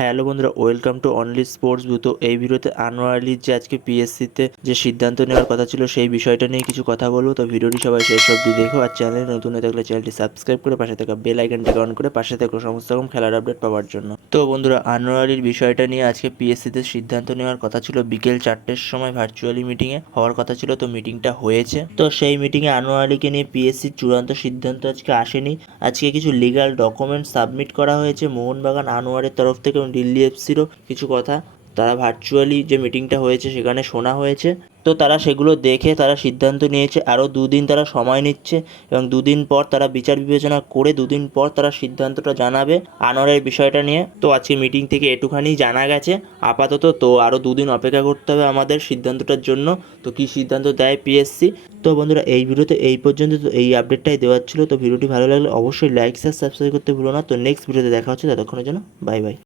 Hello বন্ধুরা welcome to only sports তো এই ভিডিওতে আনোয়ার আলীর যে আজকে পিএসসিতে যে সিদ্ধান্ত নেওয়ার কথা ছিল সেই বিষয়টা নিয়ে কিছু কথা বলব। তো ভিডিওটি সবাই শেষ অবধি দেখো আর চ্যানেলে নতুন হয়ে থাকলে চ্যানেলটি সাবস্ক্রাইব করে পাশে থাকা বেল আইকনটিকে অন করে পাশে থাকা সমস্ত রকম খেলার আপডেট পাওয়ার জন্য। তো বন্ধুরা আনোয়ার আলীর বিষয়টা নিয়ে আজকে পিএসসিতে সিদ্ধান্ত নেওয়ার কথা ছিল বিকেল চারটের সময় ভার্চুয়ালি মিটিংয়ে হওয়ার কথা ছিল, তো মিটিংটা হয়েছে। তো সেই মিটিংয়ে আনোয়ার আলীকে নিয়ে পিএসসির চূড়ান্ত সিদ্ধান্ত আজকে আসেনি। আজকে কিছু লিগ্যাল ডকুমেন্ট সাবমিট করা হয়েছে। মোহনবাগান আনোয়ারের তরফ থেকে দিল্লি এফসিরও কিছু কথা। তারা ভার্চুয়ালি যে মিটিংটা হয়েছে সেখানে শোনা হয়েছে। তো তারা সেগুলো দেখে তারা সিদ্ধান্ত নিয়েছে, আরও দুদিন তারা সময় নিচ্ছে এবং দুদিন পর তারা বিচার বিবেচনা করে দুদিন পর তারা সিদ্ধান্তটা জানাবে আনোয়ারের বিষয়টা নিয়ে। তো আজকে মিটিং থেকে এটুখানি জানা গেছে। আপাতত তো আরও দুদিন অপেক্ষা করতে হবে আমাদের সিদ্ধান্তটার জন্য। তো কী সিদ্ধান্ত দেয় পিএসসি তো বন্ধুরা, এই ভিডিওতে এই পর্যন্ত। তো এই আপডেটটাই দেওয়ার ছিল। তো ভিডিওটি ভালো লাগলে অবশ্যই লাইক শেয়ার সাবস্ক্রাইব করতে ভুলো না। তো নেক্সট ভিডিওতে দেখা হচ্ছে। ততক্ষণের জন্য বাই বাই